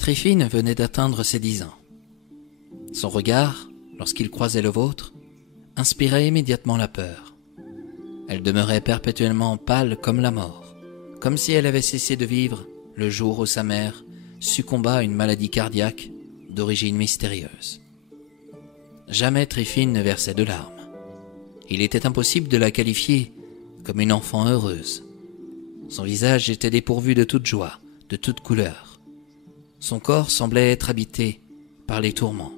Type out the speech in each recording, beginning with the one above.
Tryphine venait d'atteindre ses 10 ans. Son regard, lorsqu'il croisait le vôtre, inspirait immédiatement la peur. Elle demeurait perpétuellement pâle comme la mort, comme si elle avait cessé de vivre le jour où sa mère succomba à une maladie cardiaque d'origine mystérieuse. Jamais Tryphine ne versait de larmes. Il était impossible de la qualifier comme une enfant heureuse. Son visage était dépourvu de toute joie, de toute couleur. Son corps semblait être habité par les tourments.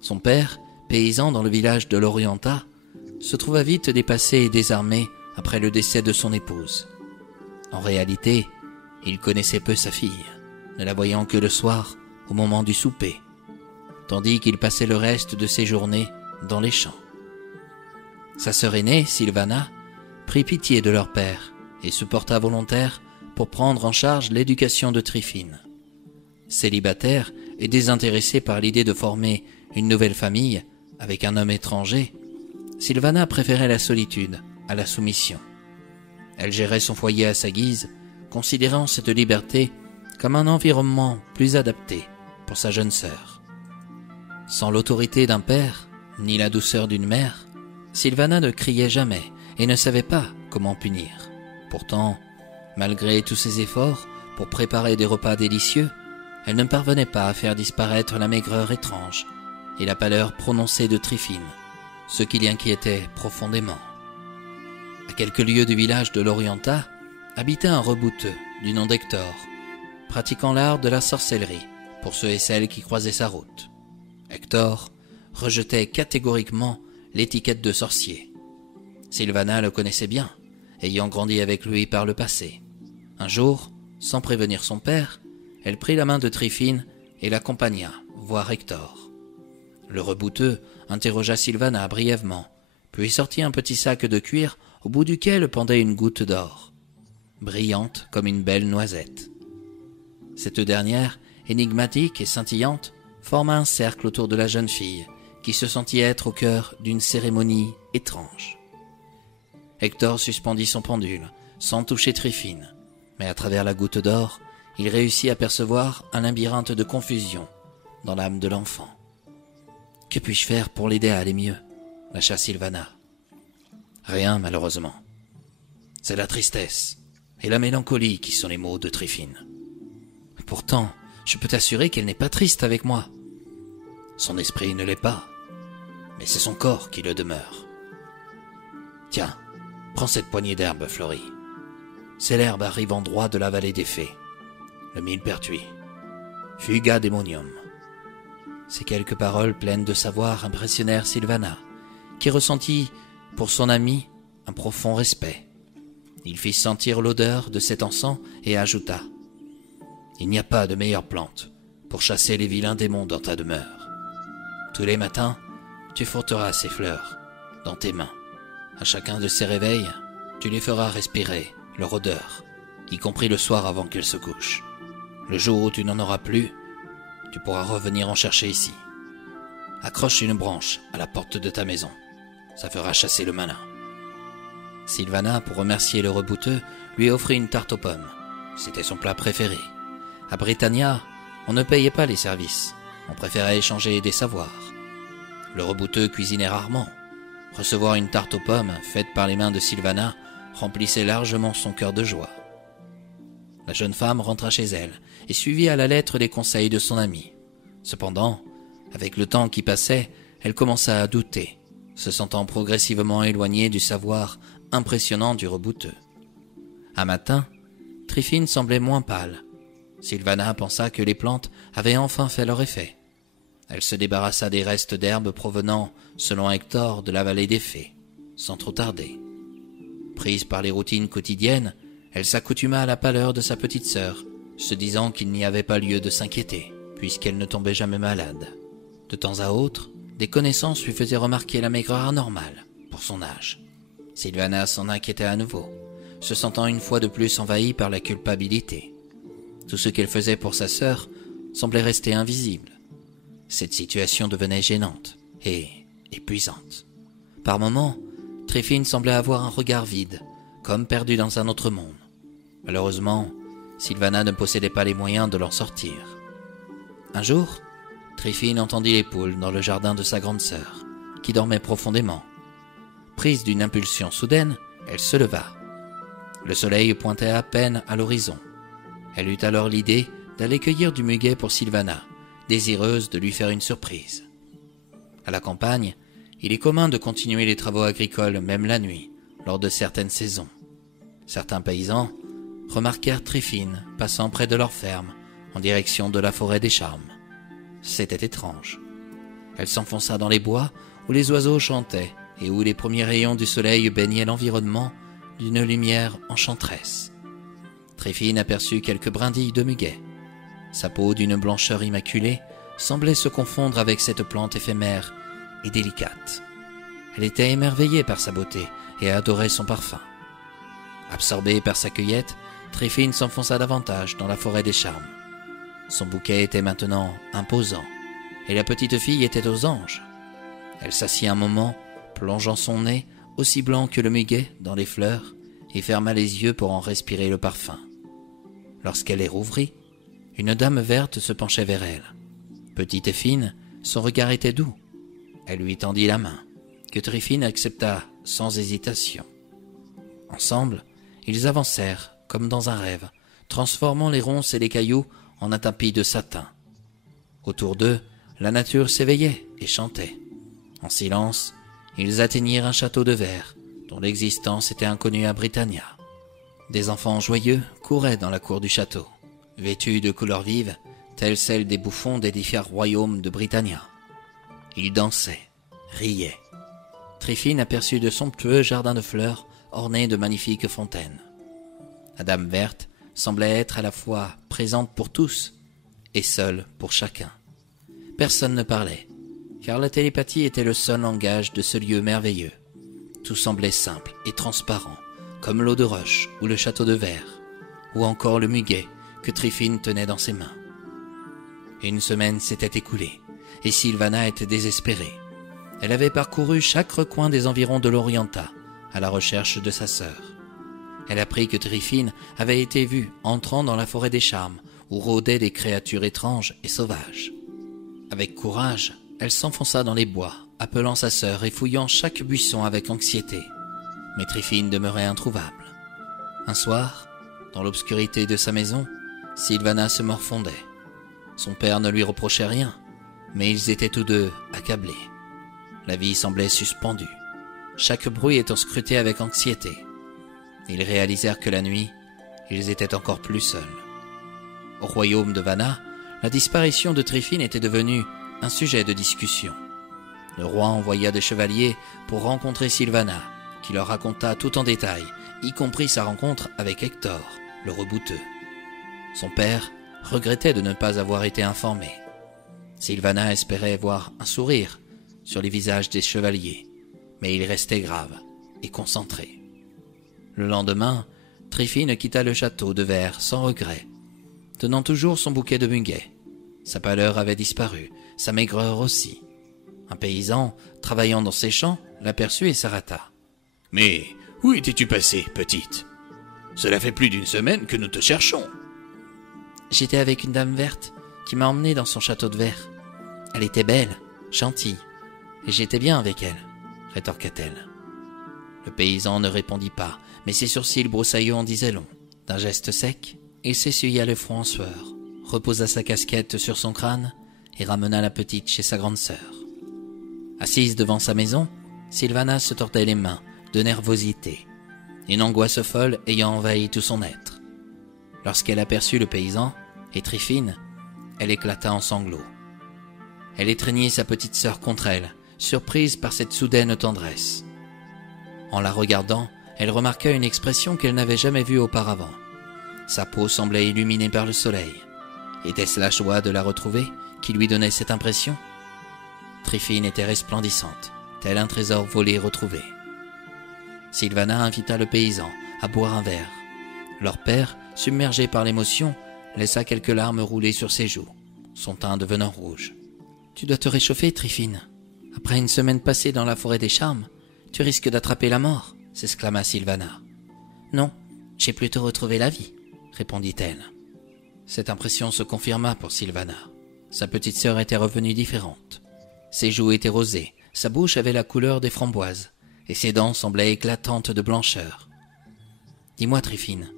Son père, paysan dans le village de l'Orienta, se trouva vite dépassé et désarmé après le décès de son épouse. En réalité, il connaissait peu sa fille, ne la voyant que le soir au moment du souper, tandis qu'il passait le reste de ses journées dans les champs. Sa sœur aînée, Sylvana, prit pitié de leur père et se porta volontaire pour prendre en charge l'éducation de Tryphine. Célibataire et désintéressée par l'idée de former une nouvelle famille avec un homme étranger, Sylvana préférait la solitude à la soumission. Elle gérait son foyer à sa guise, considérant cette liberté comme un environnement plus adapté pour sa jeune sœur. Sans l'autorité d'un père, ni la douceur d'une mère, Sylvana ne criait jamais et ne savait pas comment punir. Pourtant, malgré tous ses efforts pour préparer des repas délicieux, elle ne parvenait pas à faire disparaître la maigreur étrange et la pâleur prononcée de Tryphine, ce qui l'inquiétait profondément. À quelques lieues du village de l'Orienta, habitait un rebouteux du nom d'Hector, pratiquant l'art de la sorcellerie pour ceux et celles qui croisaient sa route. Hector rejetait catégoriquement l'étiquette de sorcier. Sylvana le connaissait bien, ayant grandi avec lui par le passé. Un jour, sans prévenir son père, elle prit la main de Tryphine et l'accompagna voir Hector. Le rebouteux interrogea Sylvana brièvement, puis sortit un petit sac de cuir au bout duquel pendait une goutte d'or, brillante comme une belle noisette. Cette dernière, énigmatique et scintillante, forma un cercle autour de la jeune fille, qui se sentit être au cœur d'une cérémonie étrange. Hector suspendit son pendule, sans toucher Tryphine, mais à travers la goutte d'or, il réussit à percevoir un labyrinthe de confusion dans l'âme de l'enfant. « Que puis-je faire pour l'aider à aller mieux ?» lâcha Sylvana. « Rien, malheureusement. C'est la tristesse et la mélancolie qui sont les maux de Tryphine. Pourtant, je peux t'assurer qu'elle n'est pas triste avec moi. Son esprit ne l'est pas, mais c'est son corps qui le demeure. Tiens, prends cette poignée d'herbe fleurie. C'est l'herbe arrivant droit de la vallée des fées, le millepertuis, Fuga Demonium. » Ces quelques paroles pleines de savoir impressionnèrent Sylvana, qui ressentit pour son ami un profond respect. Il fit sentir l'odeur de cet encens et ajouta « Il n'y a pas de meilleure plante pour chasser les vilains démons dans ta demeure. Tous les matins, tu froutteras ces fleurs dans tes mains. À chacun de ces réveils, tu les feras respirer leur odeur, y compris le soir avant qu'elles se couchent. Le jour où tu n'en auras plus, tu pourras revenir en chercher ici. Accroche une branche à la porte de ta maison. Ça fera chasser le malin. » Sylvana, pour remercier le rebouteux, lui offrit une tarte aux pommes. C'était son plat préféré. À Britannia, on ne payait pas les services. On préférait échanger des savoirs. Le rebouteux cuisinait rarement. Recevoir une tarte aux pommes faite par les mains de Sylvana remplissait largement son cœur de joie. La jeune femme rentra chez elle et suivit à la lettre les conseils de son amie. Cependant, avec le temps qui passait, elle commença à douter, se sentant progressivement éloignée du savoir impressionnant du rebouteux. Un matin, Tryphine semblait moins pâle. Sylvana pensa que les plantes avaient enfin fait leur effet. Elle se débarrassa des restes d'herbes provenant, selon Hector, de la vallée des fées, sans trop tarder. Prise par les routines quotidiennes, elle s'accoutuma à la pâleur de sa petite sœur, se disant qu'il n'y avait pas lieu de s'inquiéter, puisqu'elle ne tombait jamais malade. De temps à autre, des connaissances lui faisaient remarquer la maigreur anormale pour son âge. Sylvana s'en inquiétait à nouveau, se sentant une fois de plus envahie par la culpabilité. Tout ce qu'elle faisait pour sa sœur semblait rester invisible. Cette situation devenait gênante et épuisante. Par moments, Tryphine semblait avoir un regard vide, comme perdu dans un autre monde. Malheureusement, Sylvana ne possédait pas les moyens de l'en sortir. Un jour, Tryphine entendit les poules dans le jardin de sa grande sœur, qui dormait profondément. Prise d'une impulsion soudaine, elle se leva. Le soleil pointait à peine à l'horizon. Elle eut alors l'idée d'aller cueillir du muguet pour Sylvana, désireuse de lui faire une surprise. À la campagne, il est commun de continuer les travaux agricoles même la nuit, lors de certaines saisons. Certains paysans remarquèrent Tryphine passant près de leur ferme, en direction de la forêt des Charmes. C'était étrange. Elle s'enfonça dans les bois où les oiseaux chantaient et où les premiers rayons du soleil baignaient l'environnement d'une lumière enchanteresse. Tryphine aperçut quelques brindilles de muguet. Sa peau d'une blancheur immaculée semblait se confondre avec cette plante éphémère et délicate. Elle était émerveillée par sa beauté et adorait son parfum. Absorbée par sa cueillette, Tryphine s'enfonça davantage dans la forêt des Charmes. Son bouquet était maintenant imposant, et la petite fille était aux anges. Elle s'assit un moment, plongeant son nez, aussi blanc que le muguet, dans les fleurs, et ferma les yeux pour en respirer le parfum. Lorsqu'elle les rouvrit, une dame verte se penchait vers elle. Petite et fine, son regard était doux. Elle lui tendit la main, que Tryphine accepta sans hésitation. Ensemble, ils avancèrent, comme dans un rêve, transformant les ronces et les cailloux en un tapis de satin. Autour d'eux, la nature s'éveillait et chantait. En silence, ils atteignirent un château de verre, dont l'existence était inconnue à Britannia. Des enfants joyeux couraient dans la cour du château, vêtus de couleurs vives, telles celles des bouffons des différents royaumes de Britannia. Ils dansaient, riaient. Tryphine aperçut de somptueux jardins de fleurs ornés de magnifiques fontaines. La dame verte semblait être à la fois présente pour tous et seule pour chacun. Personne ne parlait, car la télépathie était le seul langage de ce lieu merveilleux. Tout semblait simple et transparent, comme l'eau de roche ou le château de verre, ou encore le muguet que Tryphine tenait dans ses mains. Une semaine s'était écoulée, et Sylvana était désespérée. Elle avait parcouru chaque recoin des environs de l'Orienta, à la recherche de sa sœur. Elle apprit que Tryphine avait été vue entrant dans la forêt des Charmes, où rôdaient des créatures étranges et sauvages. Avec courage, elle s'enfonça dans les bois, appelant sa sœur et fouillant chaque buisson avec anxiété. Mais Tryphine demeurait introuvable. Un soir, dans l'obscurité de sa maison, Sylvana se morfondait. Son père ne lui reprochait rien, mais ils étaient tous deux accablés. La vie semblait suspendue, chaque bruit étant scruté avec anxiété. Ils réalisèrent que la nuit, ils étaient encore plus seuls. Au royaume de Vanna, la disparition de Tryphine était devenue un sujet de discussion. Le roi envoya des chevaliers pour rencontrer Sylvana, qui leur raconta tout en détail, y compris sa rencontre avec Hector, le rebouteux. Son père regrettait de ne pas avoir été informé. Sylvana espérait voir un sourire sur les visages des chevaliers, mais il restait grave et concentré. Le lendemain, Tryphine quitta le château de verre sans regret, tenant toujours son bouquet de muguet. Sa pâleur avait disparu, sa maigreur aussi. Un paysan, travaillant dans ses champs, l'aperçut et s'arrêta. « Mais où étais-tu passée, petite ? Cela fait plus d'une semaine que nous te cherchons. » « J'étais avec une dame verte qui m'a emmené dans son château de verre. Elle était belle, gentille, et j'étais bien avec elle, rétorqua-t-elle. Le paysan ne répondit pas, mais ses sourcils broussailleux en disaient long. D'un geste sec, il s'essuya le front en sueur, reposa sa casquette sur son crâne et ramena la petite chez sa grande sœur. Assise devant sa maison, Sylvana se tordait les mains de nervosité, une angoisse folle ayant envahi tout son être. Lorsqu'elle aperçut le paysan et Tryphine, elle éclata en sanglots. Elle étreignit sa petite sœur contre elle, surprise par cette soudaine tendresse. En la regardant, elle remarqua une expression qu'elle n'avait jamais vue auparavant. Sa peau semblait illuminée par le soleil. Était-ce la joie de la retrouver qui lui donnait cette impression ? Tryphine était resplendissante, tel un trésor volé et retrouvé. Sylvana invita le paysan à boire un verre. Leur père, submergé par l'émotion, laissa quelques larmes rouler sur ses joues, son teint devenant rouge. « Tu dois te réchauffer, Tryphine. Après une semaine passée dans la forêt des Charmes, tu risques d'attraper la mort, » s'exclama Sylvana. « Non, j'ai plutôt retrouvé la vie. répondit-elle. Cette impression se confirma pour Sylvana. Sa petite sœur était revenue différente. Ses joues étaient rosées, sa bouche avait la couleur des framboises, et ses dents semblaient éclatantes de blancheur. « Dis-moi, Tryphine,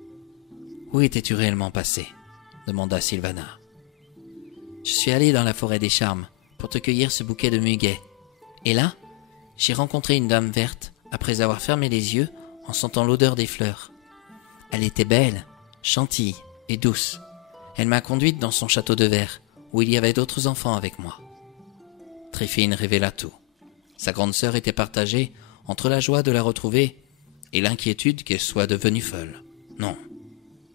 où étais-tu réellement passée ?» demanda Sylvana. « Je suis allée dans la forêt des charmes pour te cueillir ce bouquet de muguets. Et là, j'ai rencontré une dame verte après avoir fermé les yeux en sentant l'odeur des fleurs. Elle était belle, gentille et douce. Elle m'a conduite dans son château de verre, où il y avait d'autres enfants avec moi. » Tryphine révéla tout. Sa grande sœur était partagée entre la joie de la retrouver et l'inquiétude qu'elle soit devenue folle. Non,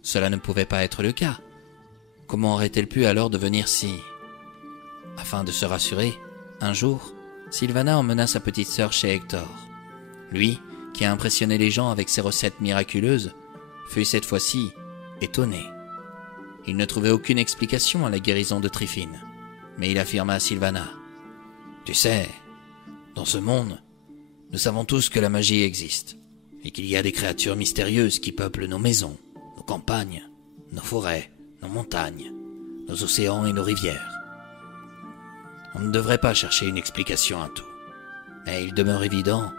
cela ne pouvait pas être le cas. Comment aurait-elle pu alors devenir si... Afin de se rassurer, un jour, Sylvana emmena sa petite sœur chez Hector. Lui, qui a impressionné les gens avec ses recettes miraculeuses, fut cette fois-ci étonné. Il ne trouvait aucune explication à la guérison de Tryphine, mais il affirma à Sylvana: « Tu sais, dans ce monde, nous savons tous que la magie existe, et qu'il y a des créatures mystérieuses qui peuplent nos maisons, nos campagnes, nos forêts, nos montagnes, nos océans et nos rivières. On ne devrait pas chercher une explication à tout, mais il demeure évident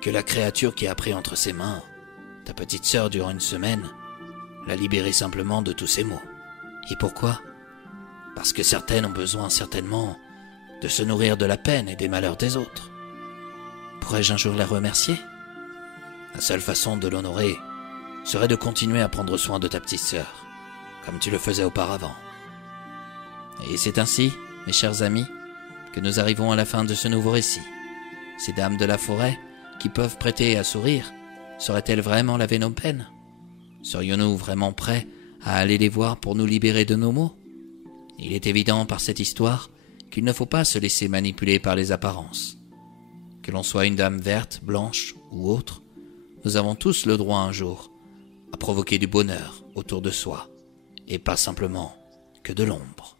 que la créature qui a pris entre ses mains ta petite sœur durant une semaine l'a libérée simplement de tous ces maux. Et pourquoi? Parce que certaines ont besoin certainement de se nourrir de la peine et des malheurs des autres. Pourrais-je un jour la remercier? La seule façon de l'honorer serait de continuer à prendre soin de ta petite sœur, comme tu le faisais auparavant. » Et c'est ainsi, mes chers amis, que nous arrivons à la fin de ce nouveau récit. Ces dames de la forêt, qui peuvent prêter à sourire, sauraient-elles vraiment laver nos peines? Serions-nous vraiment prêts à aller les voir pour nous libérer de nos maux? Il est évident par cette histoire qu'il ne faut pas se laisser manipuler par les apparences. Que l'on soit une dame verte, blanche ou autre, nous avons tous le droit un jour à provoquer du bonheur autour de soi, et pas simplement que de l'ombre.